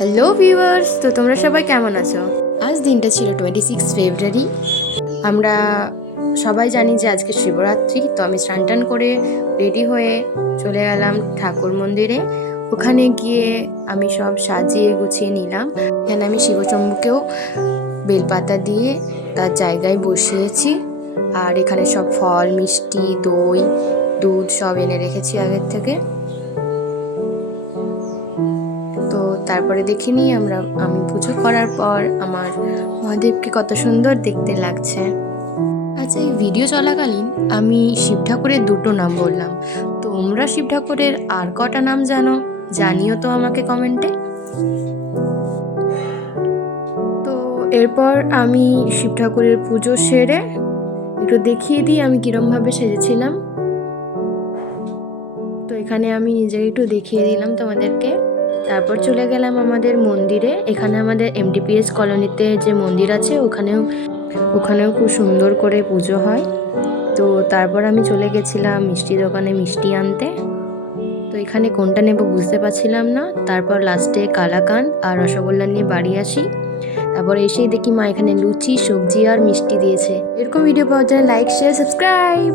Hello viewers, তো তোমরা সবাই কেমন আছো? আজ দিনটা ছিল 26 ফেব্রুয়ারি। আমরা সবাই জানি যে আজকে শিবরাত্রি, তো আমি স্নান টান করে রেডি হয়ে চলে গেলাম ঠাকুর মন্দিরে। ওখানে গিয়ে আমি সব সাজিয়ে গুছিয়ে নিলাম। এখানে আমি শিবশম্ভুকেও বেলপাতা দিয়ে তার জায়গায় বসিয়েছি। আর এখানে সব ফল, মিষ্টি, দই, দুধ সব এনে রেখেছি আগের থেকে। তো তারপরে দেখিনি আমি পুজো করার পর আমার মহাদেবকে কত সুন্দর দেখতে লাগছে। আচ্ছা, এই ভিডিও চলাকালীন আমি শিব ঠাকুরের দুটো নাম বললাম। তোমরা শিব ঠাকুরের আর কটা নাম জানো জানিও তো আমাকে কমেন্টে। তো এরপর আমি শিব ঠাকুরের পুজো সেরে একটু দেখিয়ে দিই আমি কিরমভাবে সেজেছিলাম। তো এখানে আমি নিজেকে একটু দেখিয়ে দিলাম তোমাদেরকে। তারপর চলে গেলাম আমাদের মন্দিরে। এখানে আমাদের এমডিপিএস কলোনিতে যে মন্দির আছে ওখানেও খুব সুন্দর করে পুজো হয়। তো তারপর আমি চলে গেছিলাম মিষ্টি দোকানে মিষ্টি আনতে। তো এখানে কোনটা নেব বুঝতে পারছিলাম না। তারপর লাস্টে কালাকান আর রসগোল্লা নিয়ে বাড়ি আসি। তারপর এসেই দেখি মা এখানে লুচি, সবজি আর মিষ্টি দিয়েছে। এরকম ভিডিও পাওয়ার জন্য লাইক, শেয়ার, সাবস্ক্রাইব।